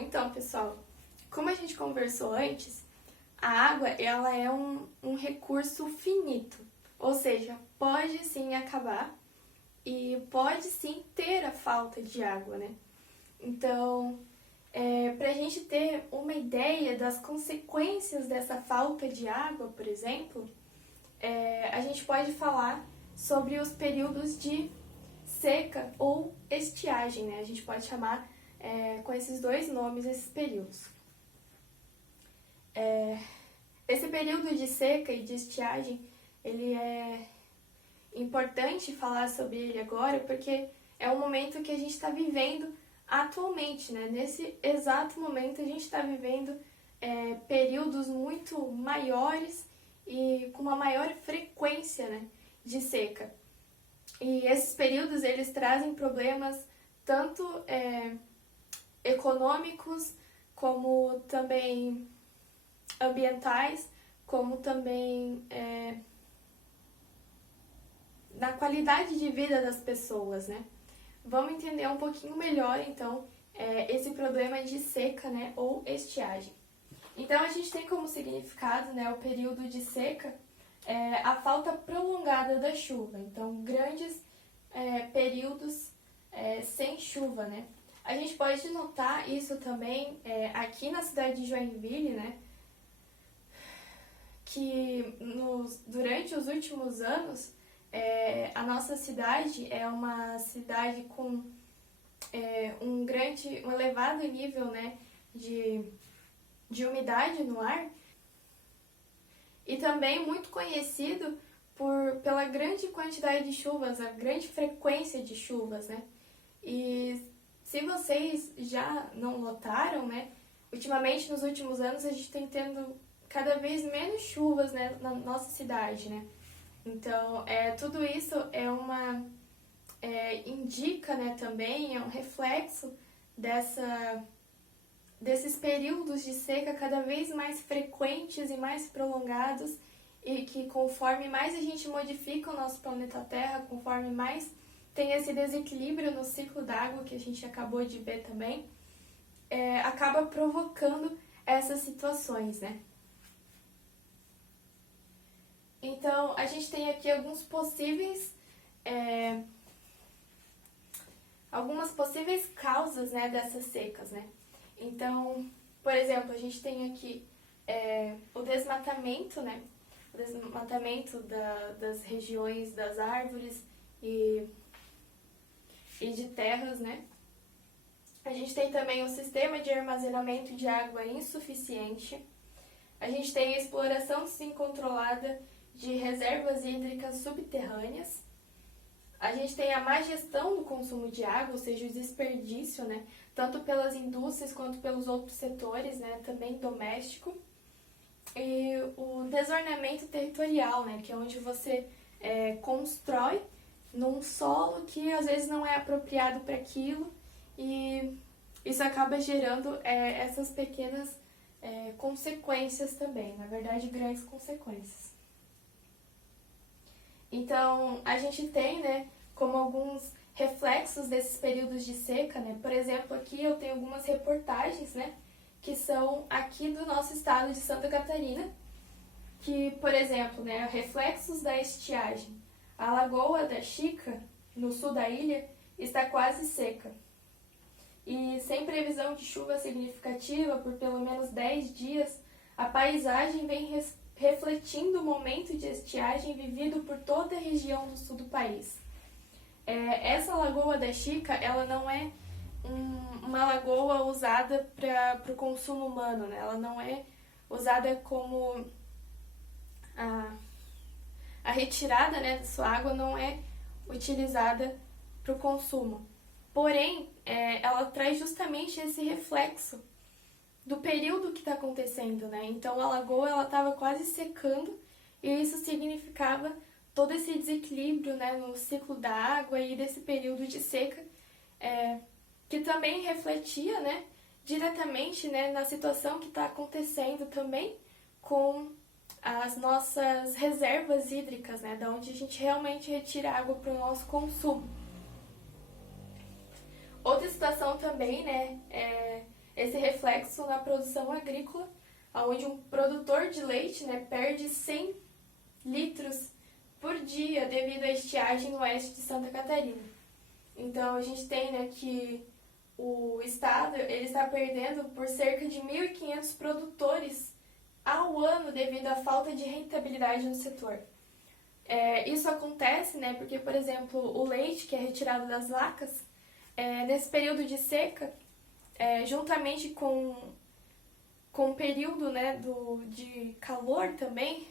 Então, pessoal, como a gente conversou antes, a água ela é um recurso finito, ou seja, pode sim acabar e pode sim ter a falta de água, né? Então, para a gente ter uma ideia das consequências dessa falta de água, por exemplo, a gente pode falar sobre os períodos de seca ou estiagem, né? A gente pode chamar com esses dois nomes esses períodos. Esse período de seca e de estiagem, ele é importante falar sobre ele agora porque é um momento que a gente está vivendo atualmente, né? Nesse exato momento a gente está vivendo períodos muito maiores e com uma maior frequência, né, de seca. E esses períodos eles trazem problemas tanto econômicos como também ambientais, como também na qualidade de vida das pessoas, né? Vamos entender um pouquinho melhor, então, esse problema de seca, né, ou estiagem. Então, a gente tem como significado, né, o período de seca, a falta prolongada da chuva. Então, grandes períodos sem chuva, né? A gente pode notar isso também aqui na cidade de Joinville, né? Que durante os últimos anos, a nossa cidade é uma cidade com um elevado nível, né, de umidade no ar e também muito conhecido pela grande quantidade de chuvas, a grande frequência de chuvas, né? E se vocês já não notaram, né, ultimamente nos últimos anos a gente tem tendo cada vez menos chuvas, né, na nossa cidade, né? Então, tudo isso indica, né, também, é um reflexo desses períodos de seca cada vez mais frequentes e mais prolongados e que conforme mais a gente modifica o nosso planeta Terra, conforme mais tem esse desequilíbrio no ciclo da água que a gente acabou de ver também, acaba provocando essas situações, né? Então, a gente tem aqui algumas possíveis causas, né, dessas secas, né? Então, por exemplo, a gente tem aqui o desmatamento, né? O desmatamento das regiões das árvores e de terras, né? A gente tem também o sistema de armazenamento de água insuficiente. A gente tem a exploração incontrolada de reservas hídricas subterrâneas. A gente tem a má gestão do consumo de água, ou seja, o desperdício, né? Tanto pelas indústrias quanto pelos outros setores, né? Também doméstico. E o desornamento territorial, né? Que é onde você constrói num solo que às vezes não é apropriado para aquilo e isso acaba gerando essas pequenas consequências também, na verdade, grandes consequências. Então, a gente tem, né, como alguns reflexos desses períodos de seca, né? Por exemplo, aqui eu tenho algumas reportagens, né, que são aqui do nosso estado de Santa Catarina, que, por exemplo, né, reflexos da estiagem. A Lagoa da Chica, no sul da ilha, está quase seca. E sem previsão de chuva significativa por pelo menos 10 dias, a paisagem vem refletindo o momento de estiagem vivido por toda a região do sul do país. Essa Lagoa da Chica, ela não é uma lagoa usada para o consumo humano, né? Ela não é usada como a retirada, né, da sua água não é utilizada para o consumo. Porém, ela traz justamente esse reflexo do período que está acontecendo, né? Então, a lagoa estava quase secando e isso significava todo esse desequilíbrio, né, no ciclo da água e desse período de seca, que também refletia, né, diretamente, né, na situação que está acontecendo também com as nossas reservas hídricas, né, da onde a gente realmente retira água para o nosso consumo. Outra situação também, né, esse reflexo na produção agrícola, onde um produtor de leite, né, perde 100 litros por dia devido à estiagem no oeste de Santa Catarina. Então a gente tem, né, que o estado ele está perdendo por cerca de 1.500 produtores ao ano devido à falta de rentabilidade no setor. Isso acontece, né, porque, por exemplo, o leite que é retirado das vacas, nesse período de seca, juntamente com o período, né, de calor também,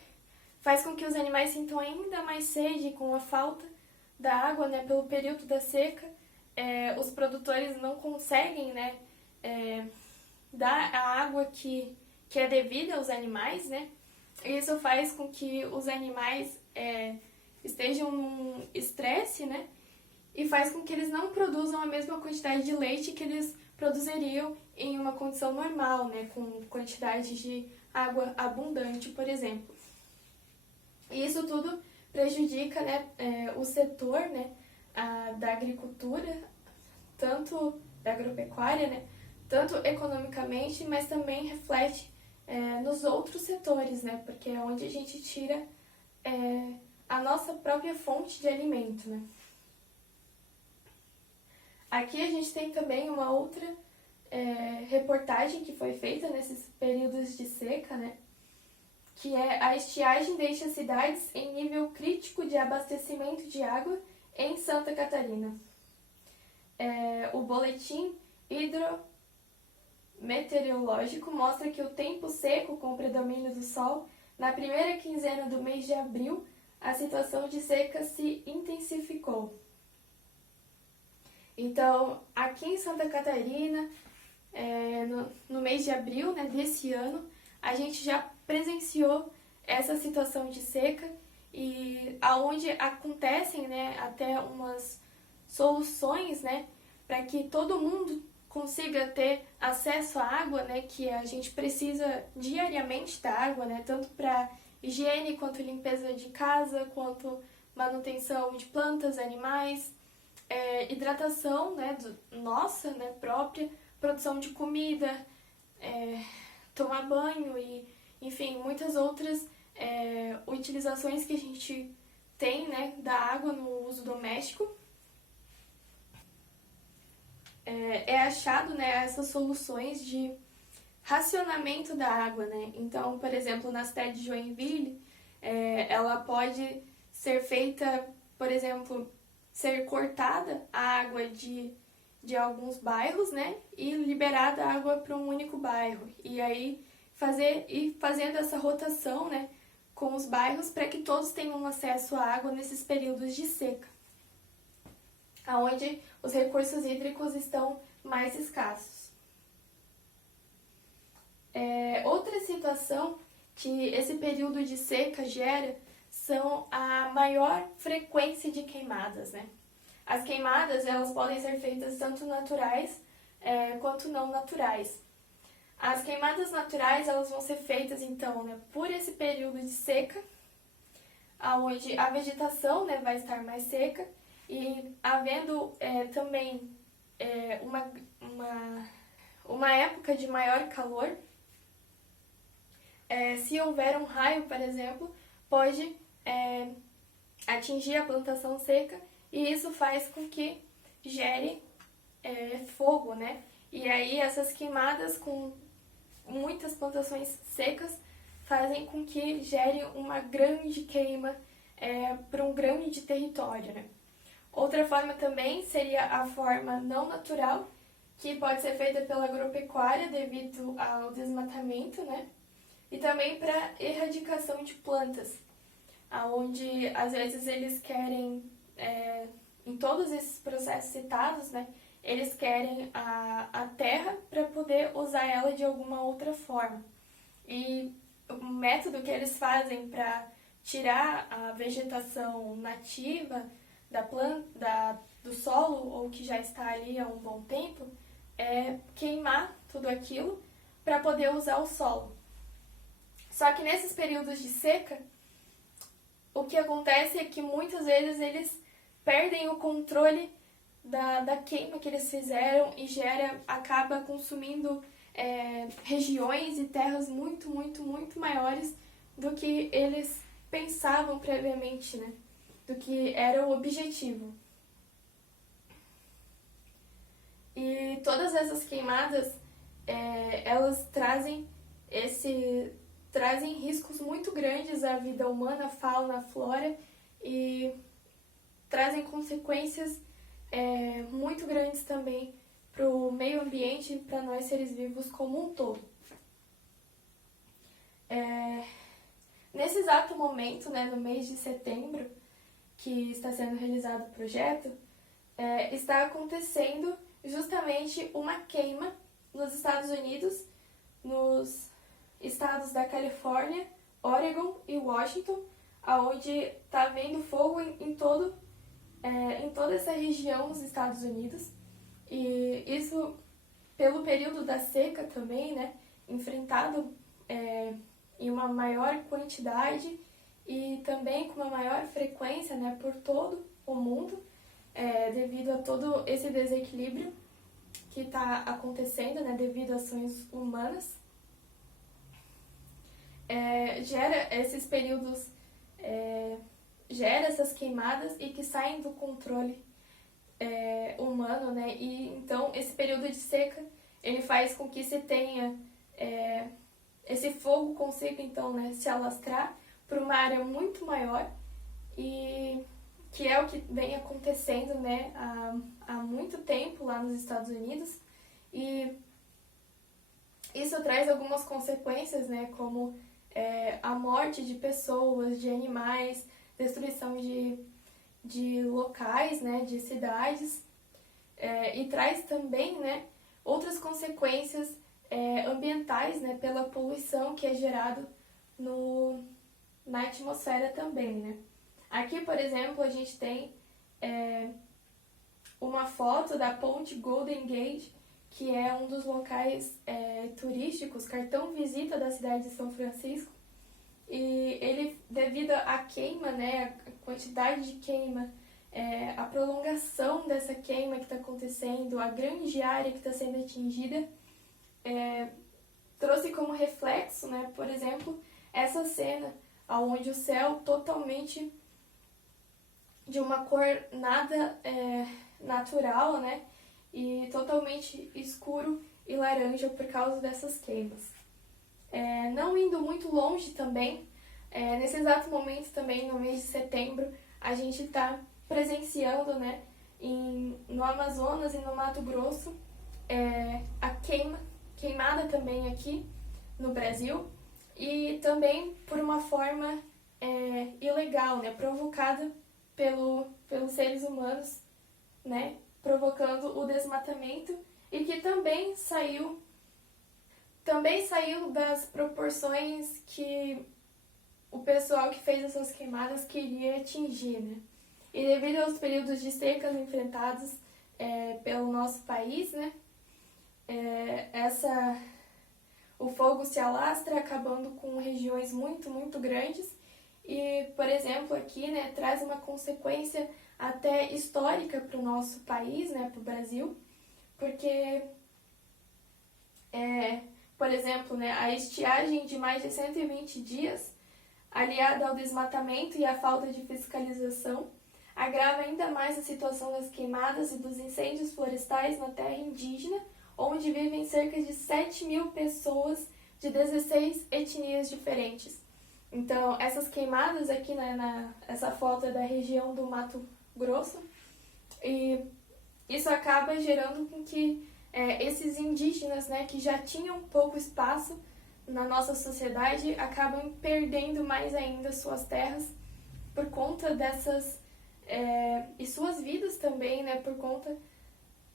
faz com que os animais sintam ainda mais sede com a falta da água, né, pelo período da seca. Os produtores não conseguem, né, dar a água que é devida aos animais, né? Isso faz com que os animais estejam num estresse, né? E faz com que eles não produzam a mesma quantidade de leite que eles produziriam em uma condição normal, né? Com quantidade de água abundante, por exemplo. E isso tudo prejudica, né, o setor, né, da agricultura, tanto da agropecuária, né, tanto economicamente, mas também reflete nos outros setores, né, porque é onde a gente tira a nossa própria fonte de alimento, né. Aqui a gente tem também uma outra reportagem que foi feita nesses períodos de seca, né, que é a estiagem deixa cidades em nível crítico de abastecimento de água em Santa Catarina. O boletim hidrometeorológico mostra que o tempo seco com o predomínio do sol, na primeira quinzena do mês de abril, a situação de seca se intensificou. Então, aqui em Santa Catarina, no mês de abril, né, desse ano, a gente já presenciou essa situação de seca e aonde acontecem, né, até umas soluções, né, para que todo mundo consiga ter acesso à água, né, que a gente precisa diariamente da água, né, tanto para higiene quanto limpeza de casa, quanto manutenção de plantas, animais, hidratação, né, nossa, né, própria, produção de comida, tomar banho e, enfim, muitas outras utilizações que a gente tem, né, da água no uso doméstico. Achado, né, essas soluções de racionamento da água, né? Então, por exemplo, na cidade de Joinville, ela pode ser feita, por exemplo, ser cortada a água de alguns bairros, né? E liberada a água para um único bairro. E aí fazendo essa rotação, né, com os bairros para que todos tenham acesso à água nesses períodos de seca, onde os recursos hídricos estão mais escassos. Outra situação que esse período de seca gera são a maior frequência de queimadas, né? As queimadas, elas podem ser feitas tanto naturais quanto não naturais. As queimadas naturais, elas vão ser feitas, então, né, por esse período de seca, onde a vegetação, né, vai estar mais seca e havendo também uma época de maior calor. Se houver um raio, por exemplo, pode atingir a plantação seca e isso faz com que gere fogo, né? E aí essas queimadas com muitas plantações secas fazem com que gere uma grande queima para um grande território, né? Outra forma também seria a forma não natural, que pode ser feita pela agropecuária devido ao desmatamento, né? E também para erradicação de plantas, onde às vezes eles querem, em todos esses processos citados, né, eles querem a terra para poder usar ela de alguma outra forma. E o método que eles fazem para tirar a vegetação nativa da planta, do solo, ou que já está ali há um bom tempo, é queimar tudo aquilo para poder usar o solo. Só que nesses períodos de seca, o que acontece é que muitas vezes eles perdem o controle da queima que eles fizeram e acaba consumindo regiões e terras muito, muito, muito maiores do que eles pensavam previamente, né? Do que era o objetivo. E todas essas queimadas, elas trazem riscos muito grandes à vida humana, à fauna, à flora, e trazem consequências muito grandes também para o meio ambiente e para nós seres vivos como um todo. Nesse exato momento, né, no mês de setembro, que está sendo realizado o projeto, está acontecendo justamente uma queima nos Estados Unidos, nos estados da Califórnia, Oregon e Washington, onde está havendo fogo em toda essa região nos Estados Unidos. E isso pelo período da seca também, né, enfrentado em uma maior quantidade e também com uma maior frequência, né, por todo o mundo, devido a todo esse desequilíbrio que está acontecendo, né, devido a ações humanas. Gera esses períodos, gera essas queimadas e que saem do controle humano, né? E então esse período de seca ele faz com que se tenha esse fogo consiga então, né, se alastrar para uma área muito maior, e que é o que vem acontecendo, né, há muito tempo lá nos Estados Unidos. E isso traz algumas consequências, né, como a morte de pessoas, de animais, destruição de locais, né, de cidades, e traz também, né, outras consequências ambientais, né, pela poluição que é gerado na atmosfera também, né. Aqui, por exemplo, a gente tem uma foto da ponte Golden Gate, que é um dos locais turísticos, cartão visita da cidade de São Francisco. E ele, devido à queima, né, a quantidade de queima, a prolongação dessa queima que está acontecendo, a grande área que está sendo atingida, trouxe como reflexo, né, por exemplo, essa cena onde o céu totalmente de uma cor nada natural, né, e totalmente escuro e laranja por causa dessas queimas. Não indo muito longe também, nesse exato momento também, no mês de setembro, a gente está presenciando, né, no Amazonas e no Mato Grosso, a queimada também aqui no Brasil, e também por uma forma ilegal, né, provocada pelos seres humanos, né, provocando o desmatamento, e que também saiu das proporções que o pessoal que fez essas queimadas queria atingir, né? E devido aos períodos de secas enfrentados pelo nosso país, né, o fogo se alastra, acabando com regiões muito, muito grandes. E, por exemplo, aqui, né, traz uma consequência até histórica para o nosso país, né, para o Brasil, porque, por exemplo, né, a estiagem de mais de 120 dias, aliada ao desmatamento e à falta de fiscalização, agrava ainda mais a situação das queimadas e dos incêndios florestais na terra indígena, onde vivem cerca de 7.000 pessoas de 16 etnias diferentes. Então, essas queimadas aqui, né, essa foto é da região do Mato Grosso, e isso acaba gerando com que esses indígenas, né, que já tinham pouco espaço na nossa sociedade, acabam perdendo mais ainda suas terras por conta dessas... e suas vidas também, né, por conta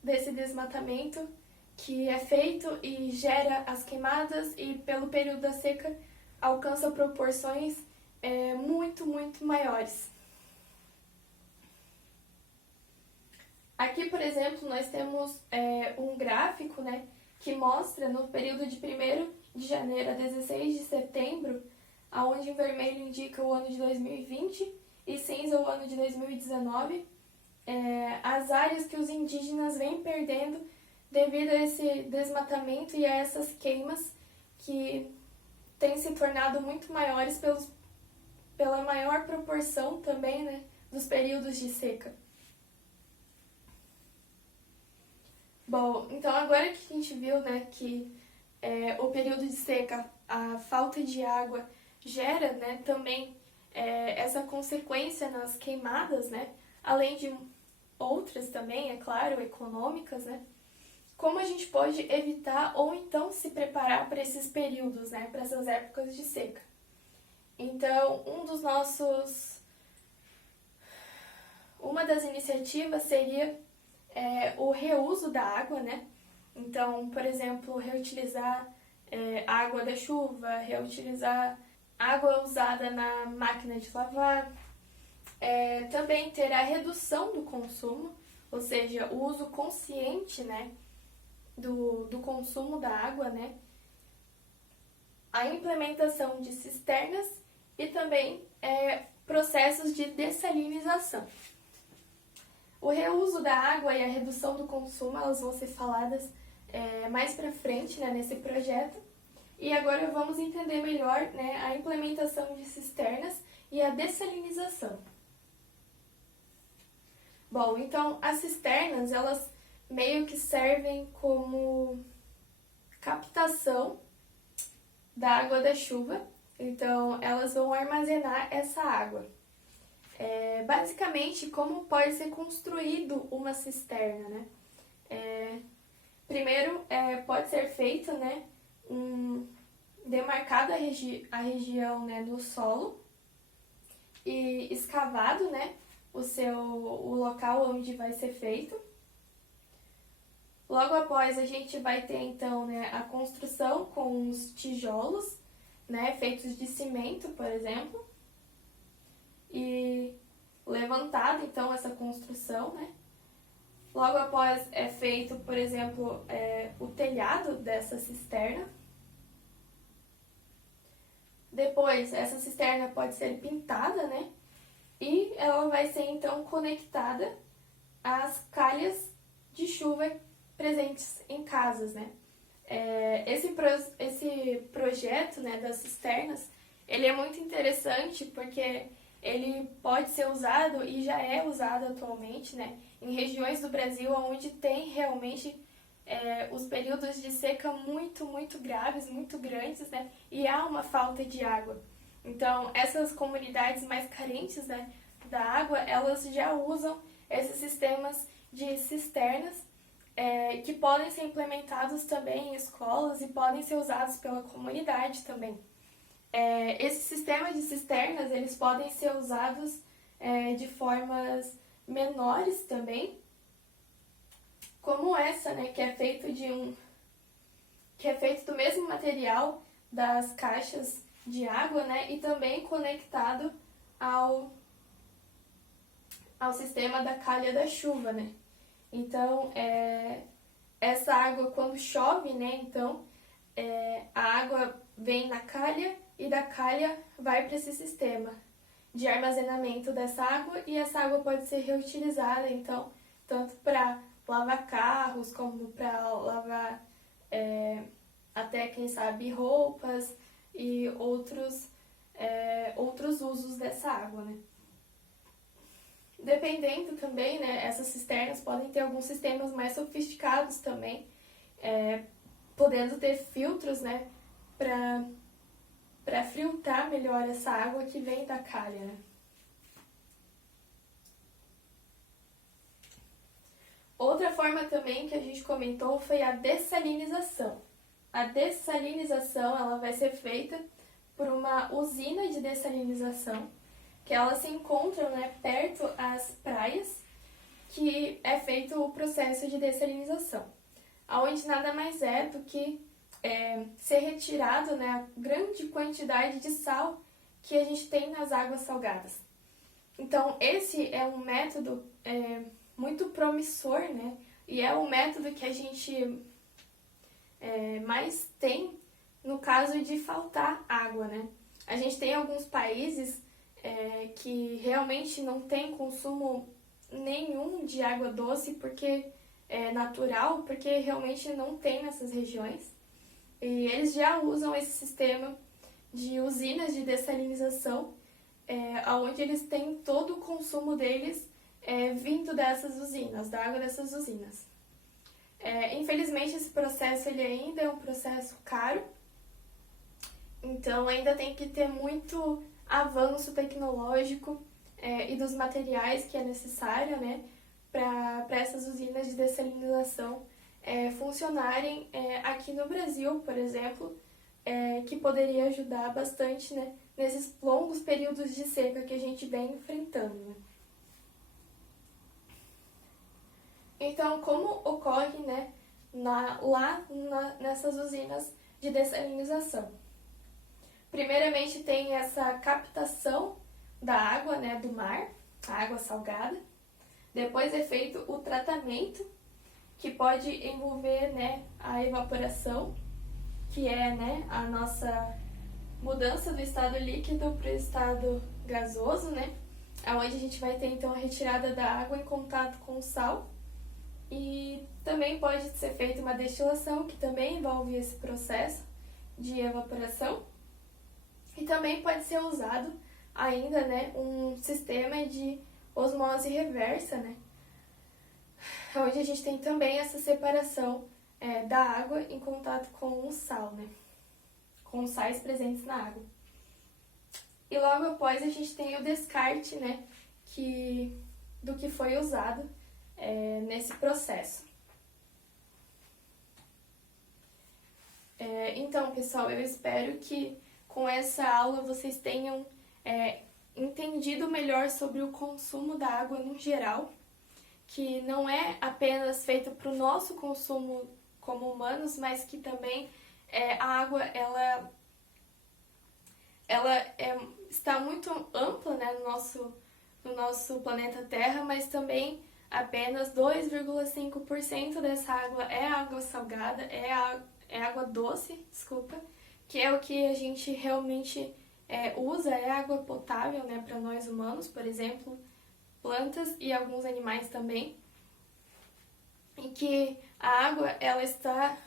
desse desmatamento que é feito e gera as queimadas, e pelo período da seca alcança proporções muito, muito maiores. Aqui, por exemplo, nós temos um gráfico, né, que mostra no período de 1º de janeiro a 16 de setembro, onde em vermelho indica o ano de 2020 e cinza o ano de 2019, as áreas que os indígenas vêm perdendo devido a esse desmatamento e a essas queimas que têm se tornado muito maiores pela maior proporção também, né, dos períodos de seca. Bom, então agora que a gente viu, né, que o período de seca, a falta de água gera, né, também essa consequência nas queimadas, né, além de outras também, é claro, econômicas, né, como a gente pode evitar ou então se preparar para esses períodos, né, para essas épocas de seca. Então, uma das iniciativas seria o reuso da água, né? Então, por exemplo, reutilizar água da chuva, reutilizar água usada na máquina de lavar, também ter a redução do consumo, ou seja, o uso consciente, né, do consumo da água, né? A implementação de cisternas e também processos de dessalinização. O reuso da água e a redução do consumo, elas vão ser faladas mais para frente, né, nesse projeto. E agora vamos entender melhor, né, a implementação de cisternas e a dessalinização. Bom, então as cisternas, elas meio que servem como captação da água da chuva, então elas vão armazenar essa água. Basicamente, como pode ser construído uma cisterna, né? Primeiro, pode ser feito, né, demarcada a região, né, do solo e escavado, né, o local onde vai ser feito. Logo após, a gente vai ter, então, né, a construção com os tijolos, né, feitos de cimento, por exemplo, e levantada, então, essa construção, né. Logo após é feito, por exemplo, o telhado dessa cisterna. Depois, essa cisterna pode ser pintada, né, e ela vai ser, então, conectada às calhas de chuva presentes em casas, né. Esse projeto, né, das cisternas, ele é muito interessante porque ele pode ser usado e já é usado atualmente, né, em regiões do Brasil onde tem realmente os períodos de seca muito, muito graves, muito grandes, né, e há uma falta de água. Então, essas comunidades mais carentes, né, da água, elas já usam esses sistemas de cisternas que podem ser implementados também em escolas e podem ser usados pela comunidade também. Esses sistemas de cisternas, eles podem ser usados de formas menores também, como essa, né, que é feito do mesmo material das caixas de água, né, e também conectado ao sistema da calha da chuva, né. Então, essa água, quando chove, né, então, a água vem na calha e da calha vai para esse sistema de armazenamento dessa água, e essa água pode ser reutilizada, então, tanto para lavar carros, como para lavar até, quem sabe, roupas e outros usos dessa água, né. Dependendo também, né, essas cisternas podem ter alguns sistemas mais sofisticados também, podendo ter filtros, né, para filtrar melhor essa água que vem da calha, né. Outra forma também que a gente comentou foi a dessalinização. A dessalinização, ela vai ser feita por uma usina de dessalinização, que ela se encontra, né, perto às praias, que é feito o processo de dessalinização, onde nada mais é do que ser retirado, né, a grande quantidade de sal que a gente tem nas águas salgadas. Então, esse é um método muito promissor, né, e é o método que a gente mais tem no caso de faltar água, né. A gente tem alguns países que realmente não tem consumo nenhum de água doce, porque natural, porque realmente não tem nessas regiões. E eles já usam esse sistema de usinas de dessalinização, onde eles têm todo o consumo deles vindo dessas usinas, da água dessas usinas. Infelizmente, esse processo ele ainda é um processo caro, então ainda tem que ter muito avanço tecnológico e dos materiais que é necessário, né, para essas usinas de dessalinização funcionarem aqui no Brasil, por exemplo, que poderia ajudar bastante, né, nesses longos períodos de seca que a gente vem enfrentando. Né? Então, como ocorre, né, nessas usinas de dessalinização? Primeiramente tem essa captação da água, né, do mar, a água salgada. Depois é feito o tratamento, que pode envolver, né, a evaporação, que é, né, a nossa mudança do estado líquido para o estado gasoso, né, onde a gente vai ter então a retirada da água em contato com o sal. E também pode ser feita uma destilação, que também envolve esse processo de evaporação. E também pode ser usado ainda, né, um sistema de osmose reversa, né, onde a gente tem também essa separação da água em contato com o sal, né, com os sais presentes na água. E logo após a gente tem o descarte, né, do que foi usado nesse processo. Então, pessoal, eu espero que com essa aula vocês tenham entendido melhor sobre o consumo da água no geral, que não é apenas feito para o nosso consumo como humanos, mas que também a água ela está muito ampla, né, no nosso planeta Terra, mas também apenas 2,5% dessa água é água salgada, é água doce, desculpa, que é o que a gente realmente usa, é água potável, né, para nós humanos, por exemplo, plantas e alguns animais também. E que a água ela está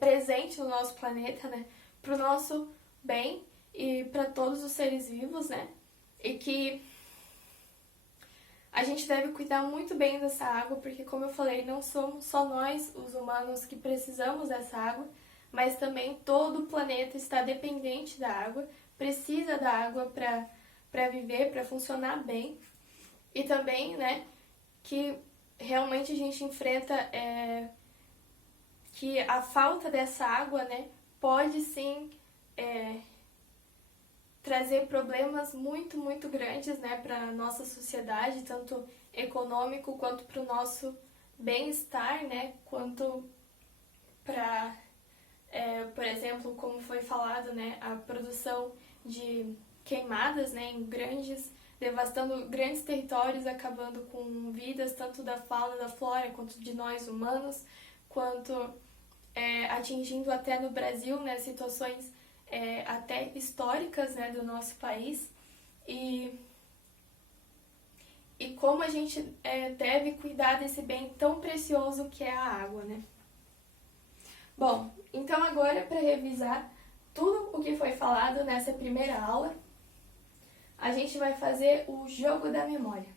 presente no nosso planeta, né, para o nosso bem e para todos os seres vivos, né, e que a gente deve cuidar muito bem dessa água, porque, como eu falei, não somos só nós, os humanos, que precisamos dessa água, mas também todo o planeta está dependente da água, precisa da água para viver, para funcionar bem. E também, né, que realmente a gente enfrenta que a falta dessa água, né, pode sim trazer problemas muito, muito grandes, né, para a nossa sociedade, tanto econômico quanto para o nosso bem-estar, né, quanto para, por exemplo, como foi falado, né, a produção de queimadas, né, em devastando grandes territórios, acabando com vidas tanto da fauna, da flora, quanto de nós humanos, quanto atingindo até no Brasil, né, situações até históricas, né, do nosso país, e como a gente deve cuidar desse bem tão precioso que é a água, né? Bom, então agora, para revisar tudo o que foi falado nessa primeira aula, a gente vai fazer o jogo da memória.